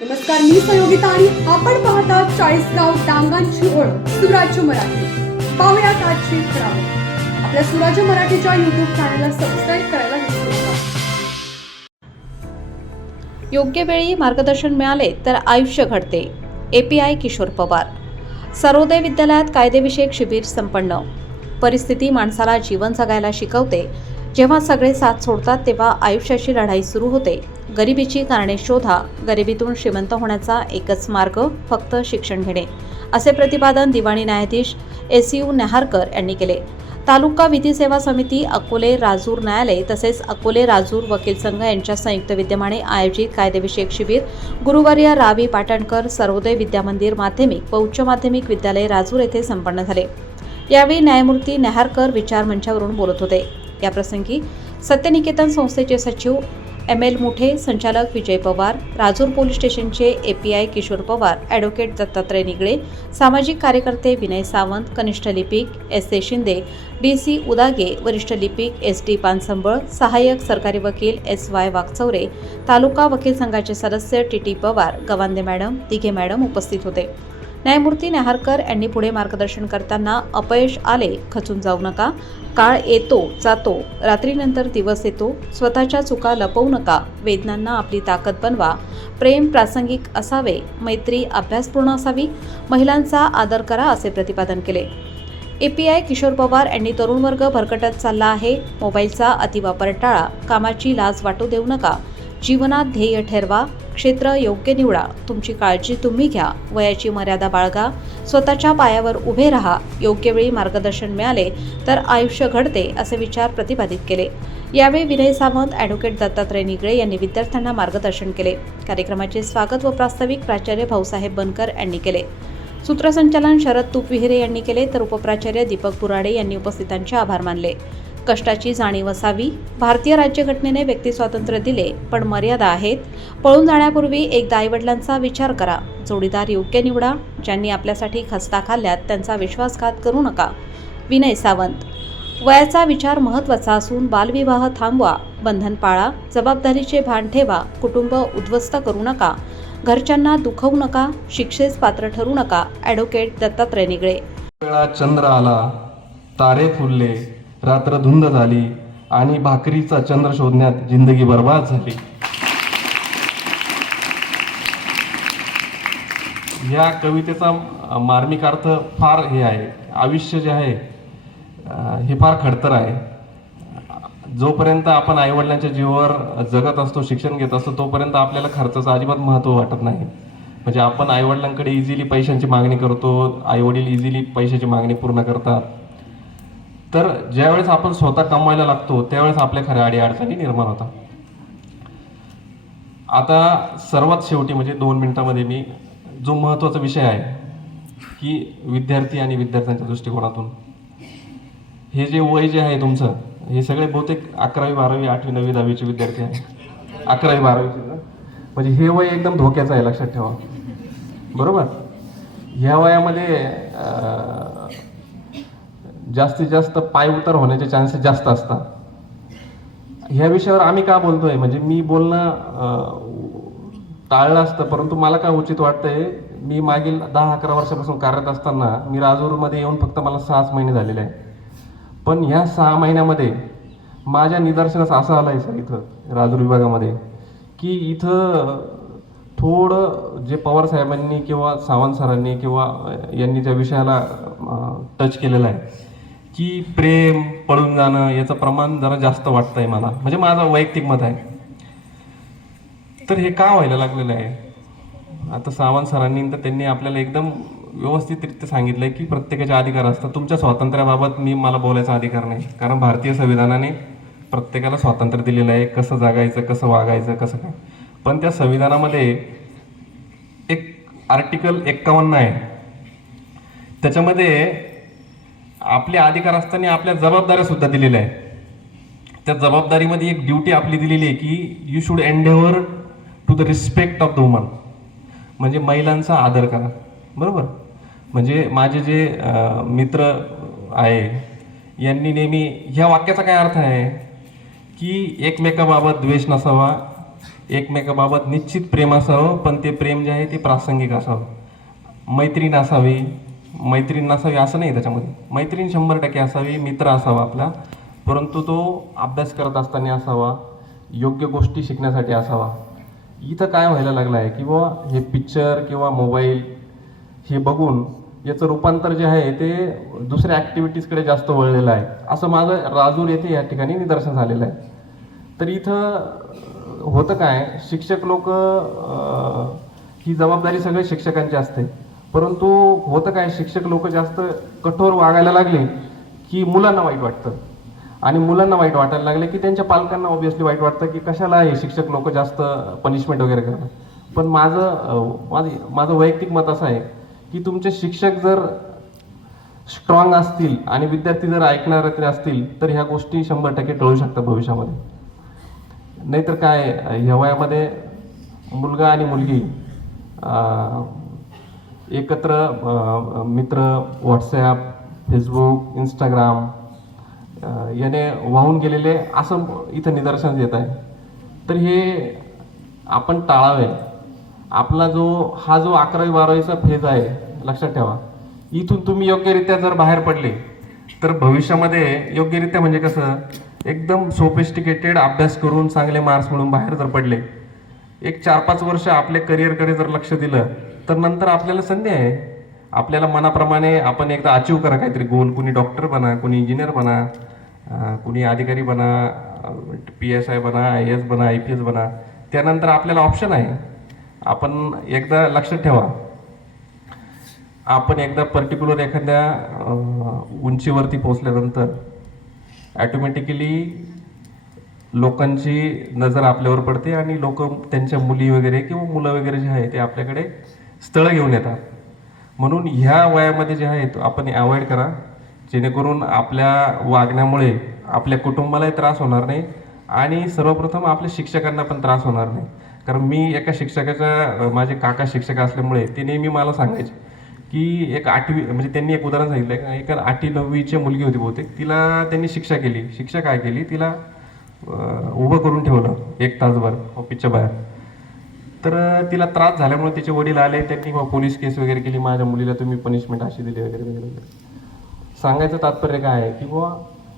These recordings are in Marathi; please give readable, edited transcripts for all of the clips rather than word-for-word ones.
नमस्कार, मी संयोगिता आणि आपण पाहता चाळीसगाव डांगांची ओळख सुराज्य मराठी. पाहुयात आजची खबरं. आपल्या सुराज्य मराठीच्या YouTube चॅनलला सबस्क्राईब करायला विसरू नका. योग्य वेळी मार्गदर्शन मिळाले तर आयुष्य घडते. API किशोर पवार. सर्वोदय विद्यालयात कायदेविषयक शिबिर संपन्न. परिस्थिती माणसाला जीवन जगायला शिकवते. जेव्हा सगळे साथ सोडतात तेव्हा आयुष्याची लढाई सुरू होते. गरिबीची कारणे शोधा. गरिबीतून श्रीमंत होण्याचा एकच मार्ग फक्त शिक्षण घेणे, असे प्रतिपादन दिवाणी न्यायाधीश SU नेहारकर यांनी केले. तालुका विधी सेवा समिती, अकोले राजूर न्यायालय तसेच अकोले राजूर वकील संघ यांच्या संयुक्त विद्यमाने आयोजित कायदेविषयक शिबिर गुरुवारी रावी पाटणकर सर्वोदय विद्यामंदिर माध्यमिक व उच्च माध्यमिक विद्यालय राजूर येथे संपन्न झाले. यावेळी न्यायमूर्ती नेहारकर विचार मंचावरून बोलत होते. याप्रसंगी सत्यनिकेतन संस्थेचे सचिव ML मुठे, संचालक विजय पवार, राजूर पोलीस स्टेशनचे API किशोर पवार, ॲडव्होकेट दत्तात्रय निगळे, सामाजिक कार्यकर्ते विनय सावंत, कनिष्ठ लिपिक SA शिंदे, DC उदागे, वरिष्ठ लिपिक SD पानसंबळ, सहाय्यक सरकारी वकील SY वागचौरे, तालुका वकील संघाचे सदस्य TT पवार, गवांदे मॅडम, दिघे मॅडम उपस्थित होते. न्यायमूर्ती नेहारकर यांनी पुढे मार्गदर्शन करताना अपयश आले खचून जाऊ नका. काळ येतो जातो, रात्रीनंतर दिवस येतो. स्वतःच्या चुका लपवू नका. वेदनांना आपली ताकद बनवा. प्रेम प्रासंगिक असावे. मैत्री अभ्यासपूर्ण असावी. महिलांचा आदर करा, असे प्रतिपादन केले. API किशोर पवार यांनी तरुण वर्ग भरकटत चालला आहे. मोबाईलचा अतिवापर टाळा. कामाची लाज वाटू देऊ नका. जीवनात ध्येय ठरवा. क्षेत्र योग्य निवडा. तुमची काळजी तुम्ही घ्या. वयाची मर्यादा बाळगा. स्वतःच्या पायावर उभे राहा. योग्य वेळी मार्गदर्शन मिळाले तर आयुष्य घडते, असे विचार प्रतिपादित केले. यावेळी विनय सावंत, ॲडव्होकेट दत्तात्रय निगळे यांनी विद्यार्थ्यांना मार्गदर्शन केले. कार्यक्रमाचे स्वागत व प्रास्ताविक प्राचार्य भाऊसाहेब बनकर यांनी केले. सूत्रसंचालन शरद तुपविहिरे यांनी केले तर उपप्राचार्य दीपक बुराडे यांनी उपस्थितांचे आभार मानले. कष्टाची जाणीव असावी. भारतीय राज्यघटनेने व्यक्तिस्वातंत्र्य दिले, पण मर्यादा आहेत. पळून जाण्यापूर्वी एकदा आईवडिलांचा विचार करा. जोडीदार योग्य निवडा. ज्यांनी आपल्यासाठी खस्ता खाल्ल्यात त्यांचा विश्वासघात करू नका. विनय सावंत. वयाचा विचार महत्त्वाचा असून बालविवाह थांबवा. बंधन पाळा. जबाबदारीचे भान ठेवा. कुटुंब उद्ध्वस्त करू नका. घरच्यांना दुखवू नका. शिक्षेस पात्र ठरू नका. ॲडव्होकेट दत्तात्रय निगळे. वेळा चंद्र आला, तारे फुलले, रात्र धुंद झाली आणि भाकरीचा चंद्र शोधण्यात जिंदगी बर्बाद झाली. या कवितेचा मार्मिक अर्थ फार हे आहे. आयुष्य जे आहे हे फार खडतर आहे. जोपर्यंत आपण आईवडिलांच्या जीवावर जगत असतो, शिक्षण घेत असतो, तोपर्यंत आपल्याला खर्चाचं अजिबात महत्त्व वाटत नाही. म्हणजे आपण आईवडिलांकडे इझिली पैशांची मागणी करतो. आईवडील इझिली पैशाची मागणी पूर्ण करतात. तर ज्यावेळेस आपण स्वतः कमवायला लागतो त्यावेळेस आपल्या खऱ्या अडीअडचणी निर्माण होतात. आता सर्वात शेवटी म्हणजे 2 मिनिटांमध्ये मी जो महत्त्वाचा विषय आहे की विद्यार्थी आणि विद्यार्थ्यांच्या दृष्टिकोनातून हे जे वय जे आहे तुमचं, हे सगळे बहुतेक 11वी 12वी 8वी 9वी 10वीचे विद्यार्थी आहे. 11वी 12वीचे म्हणजे हे वय एकदम धोक्याचं आहे, लक्षात ठेवा. बरोबर. ह्या वयामध्ये जास्तीत जास्त पाय उतार होण्याचे चान्सेस जास्त असतात. ह्या विषयावर आम्ही का बोलतोय, म्हणजे मी बोलणं टाळलं असतं, परंतु मला काय उचित वाटतंय, मी मागील 10-11 वर्षापासून कार्यरत असताना मी राजूरमध्ये येऊन फक्त मला 6 महिने झालेले आहे. पण ह्या 6 महिन्यामध्ये माझ्या निदर्शनास असं आलं आहे सर इथं राजूर विभागामध्ये की इथं थोडं जे पवार साहेबांनी किंवा सावंत सरांनी किंवा यांनी ज्या विषयाला टच केलेलं आहे की प्रेम, पळून जाणं, याचं प्रमाण जरा जास्त वाटतंय मला. म्हणजे माझं वैयक्तिक मत आहे. तर हे का व्हायला लागलेलं आहे? आता सावंत सरांनी तर त्यांनी आपल्याला एकदम व्यवस्थितरित्या सांगितलंय की प्रत्येकाचे अधिकार असतात. तुमच्या स्वातंत्र्याबाबत मला बोलायचा अधिकार नाही, कारण भारतीय संविधानाने प्रत्येकाला स्वातंत्र्य दिलेलं आहे, कसं जगायचं, कसं वागायचं, कसं काय. पण त्या संविधानामध्ये एक आर्टिकल 51 आहे. त्याच्यामध्ये आपले अधिकार असताना आपल्या जबाबदाऱ्या सुद्धा दिलेल्या आहेत. त्या जबाबदारीमध्ये एक ड्युटी आपली दिलेली आहे की you should endeavour to the respect of the woman. म्हणजे महिलांचा आदर करा. बरोबर. म्हणजे माझे जे मित्र आहे यांनी नेहमी ह्या वाक्याचा काय अर्थ आहे की एकमेकाबाबत द्वेष नसावा, एकमेकाबाबत निश्चित प्रेम असावं, पण ते प्रेम जे आहे ते प्रासंगिक असावं. मैत्रीण असावी, मैत्रीण नसावी असं नाही त्याच्यामध्ये. मैत्रीण 100% असावी, मित्र असावा आपला, परंतु तो अभ्यास करत असताना असावा, योग्य गोष्टी शिकण्यासाठी असावा. इथं काय व्हायला लागलं आहे की बुवा हे पिक्चर किंवा मोबाईल हे बघून याचं रूपांतर जे आहे ते दुसऱ्या ॲक्टिव्हिटीजकडे जास्त वळलेलं आहे, असं माझं राजूर येथे या ठिकाणी निदर्शनास आलेलं आहे. तर इथं होतं काय, शिक्षक लोक ही जबाबदारी सगळे शिक्षकांची असते, परंतु होतं काय, शिक्षक लोक जास्त कठोर वागायला लागले की मुलांना वाईट वाटतं, आणि मुलांना वाईट वाटायला लागले की त्यांच्या पालकांना ऑब्व्हियसली वाईट वाटतं की कशाला हे शिक्षक लोक जास्त पनिशमेंट वगैरे करतात. पण माझं वैयक्तिक मत असं आहे की तुमचे शिक्षक जर स्ट्रॉंग असतील आणि विद्यार्थी जर ऐकणारे असतील तर ह्या गोष्टी 100% टळू शकतात भविष्यामध्ये. नाहीतर काय, ह्या वयामध्ये मुलगा आणि मुलगी एकत्र मित्र, व्हॉट्सॲप, फेसबुक, इंस्टाग्राम याने वाहून गेलेले असं इथं निदर्शनास येत आहे. तर हे आपण टाळावे. आपला हा जो 11वी-12वीचा फेज आहे, लक्षात ठेवा, इथून तुम्ही योग्यरित्या जर बाहेर पडले तर भविष्यामध्ये योग्यरित्या म्हणजे कसं, एकदम सोफिस्टिकेटेड अभ्यास करून चांगले मार्क्स मिळून बाहेर जर पडले, एक 4-5 वर्ष आपल्या करिअरकडे जर लक्ष दिलं तर नंतर आपल्याला संधी आहे. आपल्याला मनाप्रमाणे आपण एकदा अचीव करा काहीतरी गोल, कुणी डॉक्टर बना, कुणी इंजिनियर बना, कुणी अधिकारी बना, PSI बना, IAS बना, IPS बना. त्यानंतर आपल्याला ऑप्शन आहे. आपण एकदा लक्षात ठेवा, आपण एकदा पर्टिक्युलर एखाद्या उंचीवरती पोहोचल्यानंतर ॲटोमॅटिकली लोकांची नजर आपल्यावर पडते आणि लोक त्यांच्या मुली वगैरे किंवा मुलं वगैरे जे आहे ते आपल्याकडे स्थळं घेऊन येतात. म्हणून ह्या वयामध्ये जे आहे तो आपण अवॉइड करा, जेणेकरून आपल्या वागण्यामुळे आपल्या कुटुंबालाही त्रास होणार नाही आणि सर्वप्रथम आपल्या शिक्षकांना पण त्रास होणार नाही. कारण मी एका शिक्षकाचा, माझे काका शिक्षक असल्यामुळे ते नेहमी मला सांगायचे की एक 8वी, म्हणजे त्यांनी एक उदाहरण सांगितलं, एक 8वी-9वीची मुलगी होती बहुतेक, तिला त्यांनी शिक्षा केली. शिक्षा काय केली, तिला उभं करून ठेवलं 1 तासभर ऑफिसच्या बाहेर. तर तिला त्रास झाल्यामुळे तिचे वडील आले, त्यांनी पोलीस केस वगैरे केली, माझ्या मुलीला तुम्ही पनिशमेंट अशी दिली वगैरे वगैरे वगैरे. सांगायचं तात्पर्य काय आहे की बुवा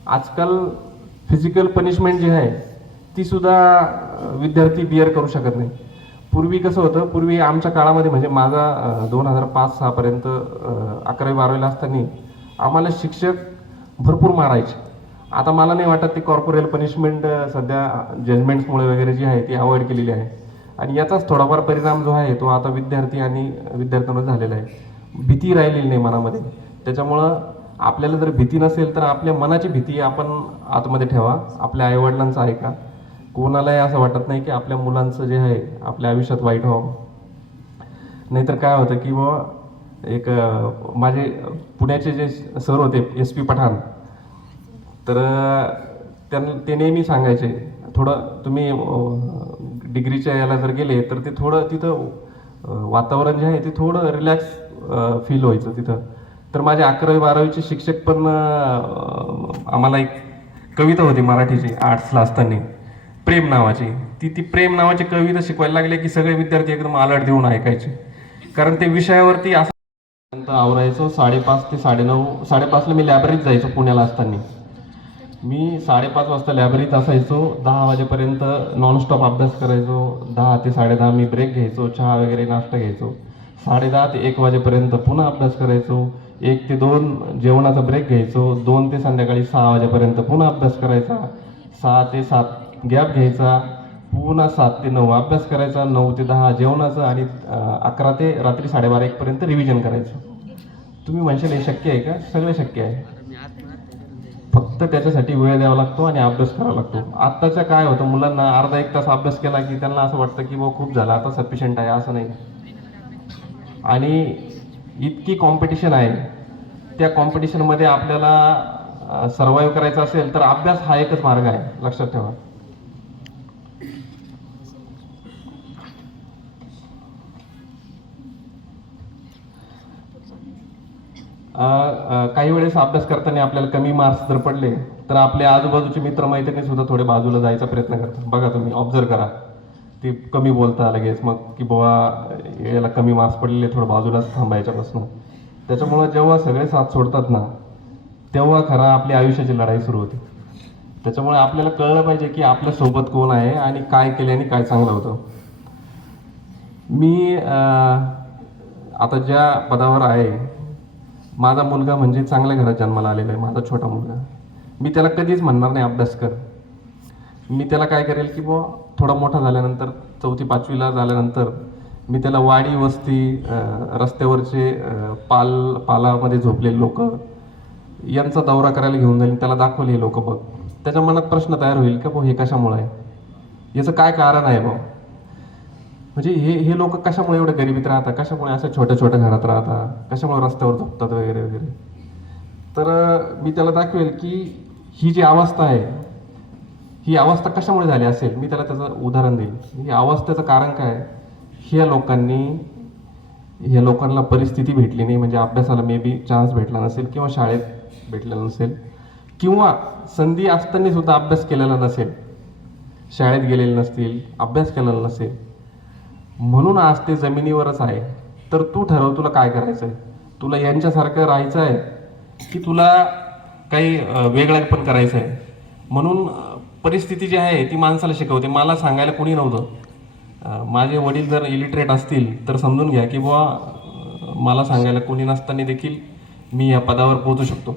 आजकाल फिजिकल पनिशमेंट जी आहे ती सुद्धा विद्यार्थी बिअर करू शकत नाही. पूर्वी कसं होतं, पूर्वी आमच्या काळामध्ये म्हणजे माझा 2005-06 पर्यंत 11वी-12वीला असताना आम्हाला शिक्षक भरपूर मारायचे. आता मला नाही वाटत ती कॉर्पोरेल पनिशमेंट सध्या जजमेंट्समुळे वगैरे जी आहे ती अवॉइड केलेली आहे, आणि याचाच थोडाफार परिणाम जो आहे तो आता विद्यार्थी आणि विद्यार्थ्यांवर झालेला आहे. भीती राहिलेली नाही मनामध्ये. त्याच्यामुळं आपल्याला जर भीती नसेल तर आपल्या मनाची भीती आपण आतमध्ये ठेवा, आपल्या आईवडिलांचं ऐका. कोणालाही असं वाटत नाही की आपल्या मुलांचं जे आहे आपल्या आयुष्यात वाईट व्हावं. नाहीतर काय होतं की बाबा एक माझे पुण्याचे जे सर होते SP पठाण, तर ते नेहमी सांगायचे, थोडं तुम्ही डिग्रीच्या याला जर गेले तर ते थोडं तिथं वातावरण जे आहे ते थोडं रिलॅक्स फील व्हायचं तिथं. तर माझे 11वी-12वीचे शिक्षक पण आम्हाला एक कविता होती मराठीची आर्ट्सला असताना, प्रेम नावाची. ती प्रेम नावाची कविता शिकवायला लागले की सगळे विद्यार्थी एकदम अलर्ट देऊन ऐकायचे, कारण ते विषयावरती असं आवरायचो. 5:30 ते 9:30, 5:30ला मी लायब्ररीत जायचो पुण्याला असताना. मी 5:30 वाजता लायब्ररीत असायचो, 10 वाजेपर्यंत नॉनस्टॉप अभ्यास करायचो. 10 ते 10:30 मी ब्रेक घ्यायचो, चहा वगैरे नाश्ता घ्यायचो. 10:30 ते 1 वाजेपर्यंत पुन्हा अभ्यास करायचो. 1 ते 2 जेवणाचा ब्रेक घ्यायचो. 2 ते संध्याकाळी 6 वाजेपर्यंत पुन्हा अभ्यास करायचा. 6 ते 7 गॅप घ्यायचा, पुन्हा 7 ते 9 अभ्यास करायचा. 9 ते 10 जेवणाचं, आणि 11 ते रात्री 12:30-1 पर्यंत रिव्हिजन करायचं. तुम्ही म्हणशाल हे शक्य आहे का? सगळं शक्य आहे, फक्त त्याच्यासाठी वेळ द्यावा लागतो आणि अभ्यास करावा लागतो. आत्ताच्या काय होतं, मुलांना अर्धा-1 तास अभ्यास केला की त्यांना असं वाटतं की बाबा खूप झालं, आता सफिशियंट आहे. असं नाही. आणि इतकी कॉम्पिटिशन आहे, त्या कॉम्पिटिशनमध्ये आपल्याला सर्वाईव्ह करायचं असेल तर अभ्यास हा एकच मार्ग आहे, लक्षात ठेवा. काही वेळेस अभ्यास करताना आपल्याला कमी मार्क्स जर पडले तर आपले आजूबाजूचे मित्रमैत्रिणी सुद्धा थोडे बाजूला जायचा प्रयत्न करतात. बघा, तुम्ही ऑब्झर्व करा. ते कमी बोलता लगेच, मग की बाबा याला कमी मार्क्स पडलेले, थोडं बाजूलाच थांबायच्यापासून. त्याच्यामुळं जेव्हा सगळे साथ सोडतात ना, तेव्हा खरा आपली आयुष्याची लढाई सुरू होते. त्याच्यामुळे आपल्याला कळलं पाहिजे की आपल्या सोबत कोण आहे आणि काय केल्याने काय चांगलं होतं. मी आता ज्या पदावर आहे, माझा मुलगा म्हणजे चांगल्या घरात जन्माला आलेला आहे, माझा छोटा मुलगा. मी त्याला कधीच म्हणणार नाही अभ्यास कर. मी त्याला काय करेल की बुवा थोडा मोठा झाल्यानंतर 4वी-5वीला झाल्यानंतर मी त्याला वाडी वस्ती, रस्त्यावरचे पालामध्ये झोपलेले लोक यांचा दौरा करायला घेऊन जाईल, त्याला दाखवले हे लोक बघ. त्याच्या मनात प्रश्न तयार होईल का बुवा हे कशामुळे आहे, याचं काय कारण आहे बुवा. म्हणजे हे लोक कशामुळे एवढे गरिबीत राहतात, कशामुळे अशा छोट्या छोट्या घरात राहतात, कशामुळे रस्त्यावर झोपतात वगैरे वगैरे. तर मी त्याला दाखवेल की ही जी अवस्था आहे, ही अवस्था कशामुळे झाली असेल. मी त्याला त्याचं उदाहरण देईल. ही अवस्थेचं कारण काय, ह्या लोकांना परिस्थिती भेटली नाही, म्हणजे अभ्यासाला मे बी चान्स भेटला नसेल, किंवा शाळेत भेटलेला नसेल, किंवा संधी असताना सुद्धा अभ्यास केलेला नसेल, शाळेत गेलेले नसतील, अभ्यास केलेला नसेल, म्हणून आज ते जमिनीवरच आहे. तर तू ठरव तुला काय करायचं आहे. तुला यांच्यासारखं राहायचं आहे की तुला काही वेगळं पण करायचं आहे. म्हणून परिस्थिती जी आहे ती माणसाला शिकवते. मला सांगायला कोणी नव्हतं. माझे वडील जर इलिटरेट असतील तर समजून घ्या की बुवा मला सांगायला कोणी नसताना देखील मी या पदावर पोहोचू शकतो.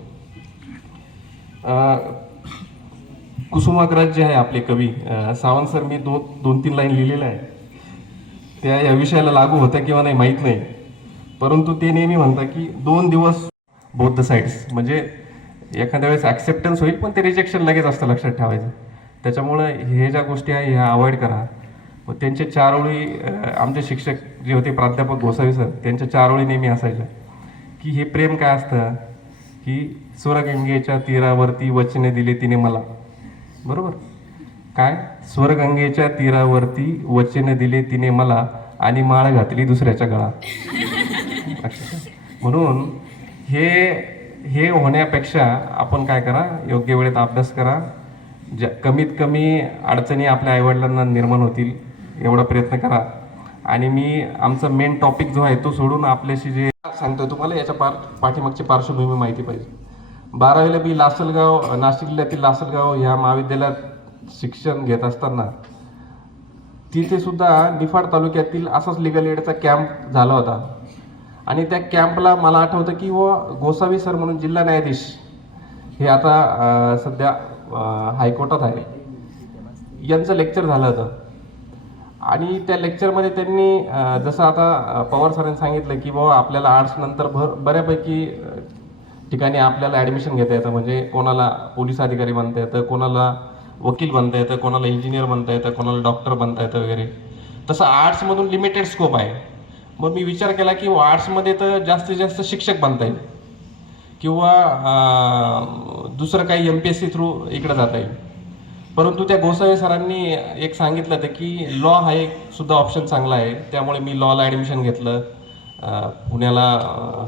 कुसुमाग्रज जे आहे आपले कवी सावंत सर, मी 2-3 लाईन लिहिलेल्या आहे. त्या या विषयाला लागू होत्या किंवा नाही माहीत नाही, परंतु ते नेहमी म्हणतात की 2 दिवस बोथ द साईड्स. म्हणजे एखाद्या वेळेस ॲक्सेप्टन्स होईल, पण ते रिजेक्शन लगेच असतं, लक्षात ठेवायचं. त्याच्यामुळं हे ज्या गोष्टी आहे ह्या अवॉइड करा. व त्यांचे 4 ओळी, आमचे शिक्षक जे होते प्राध्यापक गोसावी सर, त्यांच्या 4 ओळी नेहमी असायच्या की हे प्रेम काय असतं की स्वरगंगेच्या तीरावरती वचने दिले तिने मला. बरोबर काय, स्वरगंगेच्या तीरावरती वचने दिले तिने मला, आणि माळ घातली दुसऱ्याच्या गळा. म्हणून हे होण्यापेक्षा आपण काय करा, योग्य वेळेत अभ्यास करा. कमीत कमी अडचणी आपल्या आईवडिलांना निर्माण होतील एवढा प्रयत्न करा. आणि आमचा मेन टॉपिक जो आहे तो सोडून आपल्याशी जे सांगतोय तुम्हाला याच्या पाठीमागची पार्श्वभूमी माहिती पाहिजे. 12वीला मी लासलगाव, नाशिक जिल्ह्यातील लासलगाव ह्या महाविद्यालयात शिक्षण घेत असताना तिथे सुद्धा निफाड तालुक्यातील असाच लीगल एडचा कॅम्प झाला होता. आणि त्या कॅम्पला मला आठवतं की गोसावी सर म्हणून जिल्हा न्यायाधीश, हे आता सध्या हायकोर्टात आहे, यांचं लेक्चर झालं होतं. आणि त्या लेक्चरमध्ये त्यांनी जसं आता पवार सरांनी सांगितलं की बाबा आपल्याला आर्ट्स नंतर बऱ्यापैकी ठिकाणी आपल्याला ॲडमिशन घेता येतं. म्हणजे कोणाला पोलीस अधिकारी बनता येतं, कोणाला वकील बनता येतं, कोणाला इंजिनियर बनता येतं, कोणाला डॉक्टर बनता येतं वगैरे. तसं आर्ट्समधून लिमिटेड स्कोप आहे. मग मी विचार केला की आर्ट्समध्ये तर जास्तीत जास्त शिक्षक बनता येईल, किंवा दुसरं काही MPSC थ्रू इकडं जाता येईल. परंतु त्या गोसावी सरांनी एक सांगितलं होतं की लॉ हा एक सुद्धा ऑप्शन चांगला आहे. त्यामुळे मी लॉला ॲडमिशन घेतलं, पुण्याला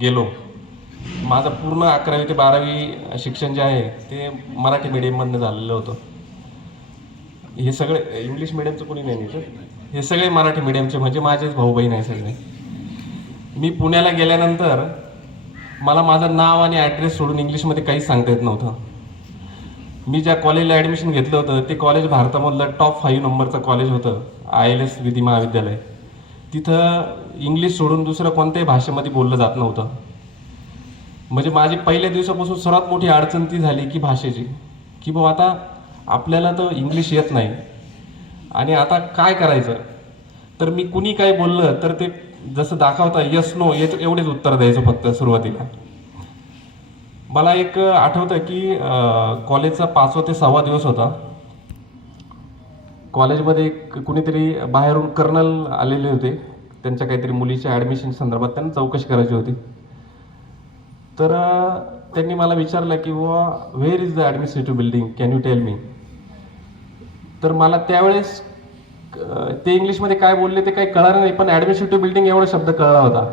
गेलो. माझं पूर्ण 11वी ते 12वी शिक्षण जे आहे ते मराठी मीडियममधनं झालेलं होतं. हे सगळे इंग्लिश मिडियमचं कोणी नाही सर, हे सगळे मराठी मीडियमचे, म्हणजे माझेच भाऊ बहीण आहे सगळे. मी पुण्याला गेल्यानंतर मला माझं नाव आणि ॲड्रेस सोडून इंग्लिशमध्ये काहीच सांगता येत नव्हतं. मी ज्या कॉलेजला ॲडमिशन घेतलं होतं ते कॉलेज भारतामधलं टॉप 5 नंबरचं कॉलेज होतं, ILS विधी महाविद्यालय. तिथं इंग्लिश सोडून दुसरं कोणत्याही भाषेमध्ये बोललं जात नव्हतं. म्हणजे माझी पहिल्या दिवसापासून सर्वात मोठी अडचण ती झाली की भाषेची, की बाबा आता आपल्याला तर इंग्लिश येत नाही आणि आता काय करायचं. तर मी कुणी काय बोललं तर ते जसं दाखवता यस नो एवढेच उत्तर द्यायचं फक्त सुरुवातीला. मला एक आठवतं की कॉलेजचा 5वा ते 6वा दिवस होता. कॉलेजमध्ये कुणीतरी बाहेरून कर्नल आलेले होते, त्यांच्या काहीतरी मुलीच्या ॲडमिशन संदर्भात त्यांना चौकशी करायची होती. तर त्यांनी मला विचारलं की where is the administrative building, can you tell me. तर मला त्यावेळेस ते इंग्लिशमध्ये काय बोलले ते काही कळलं नाही, पण ॲडमिनिस्ट्रेटिव्ह बिल्डिंग एवढा शब्द कळला होता.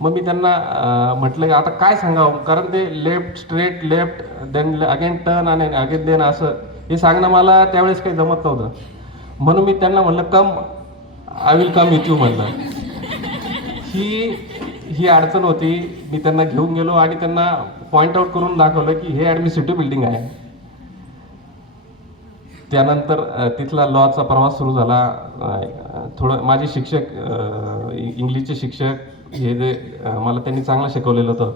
मग मी त्यांना म्हटलं की आता काय सांगावं, कारण ते left straight left then again turn आणि अगेन देन असं हे सांगणं मला त्यावेळेस काही जमत नव्हतं. म्हणून मी त्यांना म्हणलं come, I will come with you म्हणलं. ही अडचण होती. मी त्यांना घेऊन गेलो आणि त्यांना पॉइंट आउट करून दाखवलं की हे ॲडमिनिस्ट्रेटिव्ह बिल्डिंग आहे. त्यानंतर तिथला लॉचा प्रवास सुरू झाला. थोडं माझे शिक्षक, इंग्लिशचे शिक्षक हे जे मला त्यांनी चांगलं शिकवलेलं होतं,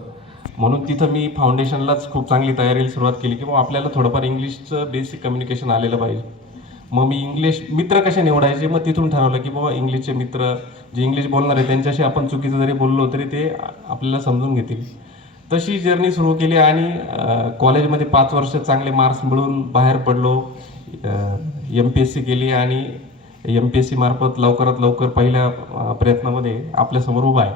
म्हणून तिथं मी फाउंडेशनलाच खूप चांगली तयारीला सुरुवात केली की मग आपल्याला थोडंफार इंग्लिशचं बेसिक कम्युनिकेशन आलेलं पाहिजे. मग मी इंग्लिश मित्र कसे निवडायचे, मग तिथून ठरवलं की बाबा इंग्लिशचे मित्र जे इंग्लिश बोलणार आहे त्यांच्याशी आपण चुकीचं जरी बोललो तरी ते आपल्याला समजून घेतील. तशी जर्नी सुरू केली आणि कॉलेजमध्ये 5 वर्ष चांगले मार्क्स मिळून बाहेर पडलो. MPSC केली आणि MPSC मार्फत लवकरात लवकर पहिल्या प्रयत्नामध्ये आपल्यासमोर उभा आहे.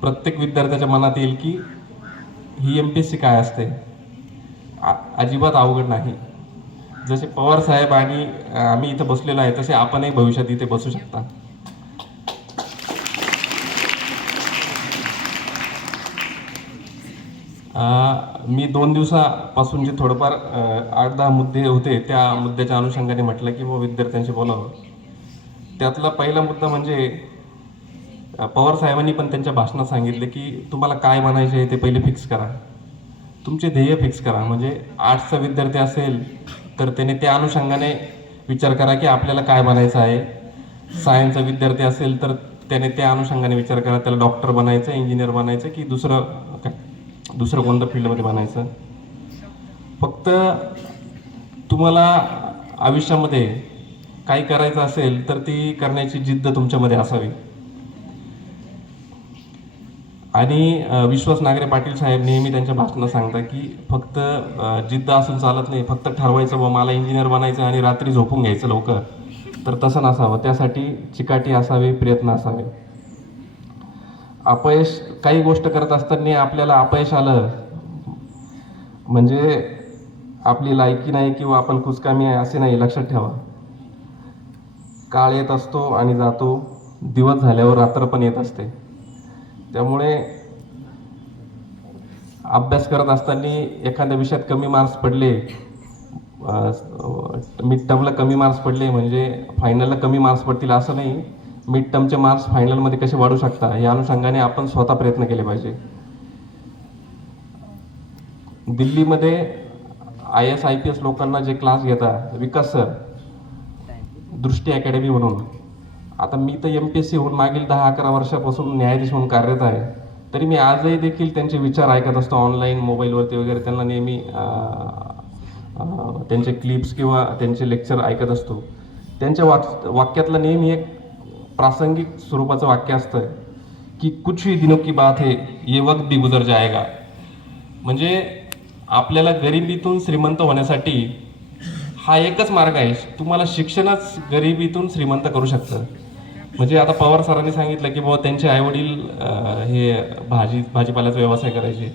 प्रत्येक विद्यार्थ्याच्या मनात येईल की ही MPSC काय असते. अजिबात अवघड नाही. जसे पवार साहेब आणि आम्ही इथं बसलेलो आहे तसे आपणही भविष्यात इथे बसू शकता. मी 2 दिवसापासून जे थोडंफार 8-10 मुद्दे होते त्या मुद्द्याच्या अनुषंगाने म्हटलं की विद्यार्थ्यांशी बोलावं. त्यातला पहिला मुद्दा म्हणजे पवार साहेबांनी पण त्यांच्या भाषणात सांगितले की तुम्हाला काय बनायचे आहे ते पहिले फिक्स करा, तुमचे ध्येय फिक्स करा. म्हणजे आर्ट्सचा विद्यार्थी असेल तर त्याने त्या अनुषंगाने विचार करा की आपल्याला काय बनायचं आहे. सायन्सचा विद्यार्थी असेल तर त्याने त्या अनुषंगाने विचार करा त्याला डॉक्टर बनायचं, इंजिनियर बनायचं की दुसरं कोणत्या फील्डमध्ये बनायचं. फक्त तुम्हाला आयुष्यामध्ये काही करायचं असेल तर ती करण्याची जिद्द तुमच्यामध्ये असावी. आणि विश्वास नागरे पाटील साहेब नेहमी त्यांच्या भाषणात सांगतात की फक्त जिद्द असून चालत नाही, फक्त ठरवायचं व मला इंजिनियर बनायचं आणि रात्री झोपून घ्यायचं लवकर, तर तसं नसावं. त्यासाठी चिकाटी असावी, प्रयत्न असावे. अपयश, काही गोष्ट करत असताना आपल्याला अपयश आलं म्हणजे आपली लायकी नाही किंवा आपण कुचकामी आहे असे नाही, लक्षात ठेवा. काळ येत असतो आणि जातो, दिवस झाल्यावर रात्र पण येत असते. त्यामुळे अभ्यास करत असताना एखाद्या विषयात कमी मार्क्स पडले, मिड टर्मला कमी मार्क्स पडले म्हणजे फायनलला कमी मार्क्स पडतील असं नाही. मिड टर्मचे मार्क्स फायनलमध्ये कसे वाढू शकता या अनुषंगाने आपण स्वतः प्रयत्न केले पाहिजे. दिल्लीमध्ये IAS IPS लोकांना जे क्लास घेतात विकास सर, दृष्टी अकॅडमी म्हणून. आता मी तर MPSC होऊन मागील 10-11 वर्षापासून न्यायाधीश म्हणून कार्यरत आहे, तरी मी आजही देखील त्यांचे विचार ऐकत असतो ऑनलाईन मोबाईलवरती वगैरे. त्यांना नेहमी त्यांचे क्लिप्स किंवा त्यांचे लेक्चर ऐकत असतो. त्यांच्या वाक्यातलं नेहमी एक प्रासंगिक स्वरूपाचं वाक्य असतं की कुछ ही दिनों की बात है, ये वक्त भी गुजर जाएगा. म्हणजे आपल्याला गरिबीतून श्रीमंत होण्यासाठी हा एकच मार्ग आहे, तुम्हाला शिक्षणच गरिबीतून श्रीमंत करू शकतं. म्हणजे आता पवार सरांनी सांगितलं की बाबा त्यांचे आईवडील हे भाजीपाल्याचा व्यवसाय करायचे.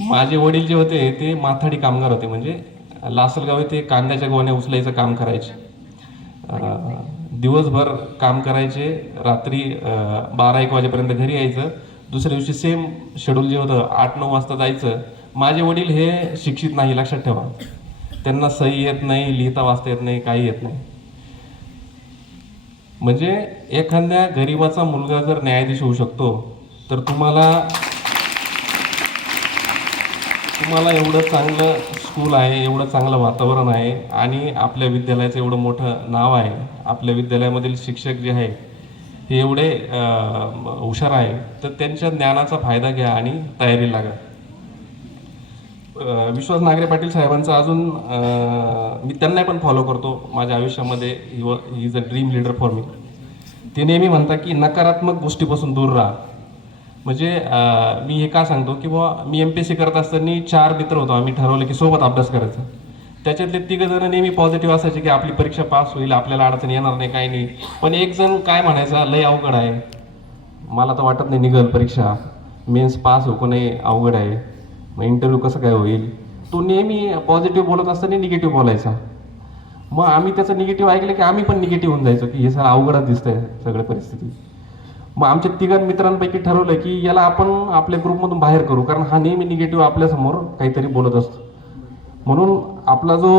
माझे वडील जे होते ते माथाडी कामगार होते, म्हणजे लासलगाव येथे कांद्याच्या गोण्या उचलायचं काम करायचे. दिवसभर काम करायचे, रात्री 12-1 वाजेपर्यंत घरी यायचं. दुसऱ्या दिवशी सेम शेड्यूल जे होतं 8-9 वाजता जायचं. माझे वडील हे शिक्षित नाही, लक्षात ठेवा. त्यांना सही येत नाही, लिहिता वाचता येत नाही, काही येत नाही. म्हणजे एखाद्या गरीबाचा मुलगा जर न्यायाधीश होऊ शकतो तर तुम्हाला एवढं चांगलं स्कूल आहे, एवढं चांगलं वातावरण आहे आणि आपल्या विद्यालयाचं एवढं मोठं नाव आहे. आपल्या विद्यालयामधील शिक्षक जे आहे हे एवढे हुशार आहे, तर त्यांच्या ज्ञानाचा फायदा घ्या आणि तयारी लागा. विश्वास नागरे पाटील साहेबांचं अजून मी त्यांना पण फॉलो करतो माझ्या आयुष्यामध्ये. He is a dream leader for me. ते नेहमी म्हणतात की नकारात्मक गोष्टीपासून दूर राहा. म्हणजे मी हे का सांगतो की बाबा मी MPSC करत असताना 4 मित्र होतो, आम्ही ठरवलं की सोबत अभ्यास करायचा. त्याच्यातले 3 जण नेहमी पॉझिटिव्ह असायचे की आपली परीक्षा पास होईल, आपल्याला अडचण येणार नाही, काही नाही. पण एक जण काय म्हणायचा, लय अवघड आहे, मला तर वाटत नाही निघल परीक्षा, मेन्स पास हो नाही, अवघड आहे, मग इंटरव्ह्यू कसं काय होईल. तो नेहमी पॉझिटिव्ह बोलत असताना निगेटिव्ह बोलायचा. मग आम्ही त्याचं निगेटिव्ह ऐकलं की आम्ही पण निगेटिव्ह होऊन जायचो की हे सर अवघडच दिसतंय सगळ्या परिस्थिती. मग आमच्या तिघां मित्रांपैकी ठरवलं की याला आपण आपल्या ग्रुपमधून बाहेर करू, कारण हा नेहमी निगेटिव्ह आपल्यासमोर काहीतरी बोलत असतो. म्हणून आपला जो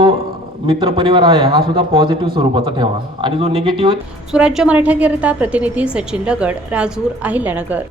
मित्रपरिवार आहे हा सुद्धा पॉझिटिव्ह स्वरूपाचा ठेवा आणि जो निगेटिव्ह आहे स्वराज्य मराठीकरिता प्रतिनिधी सचिन लगड, राजूर, अहिल्यानगर.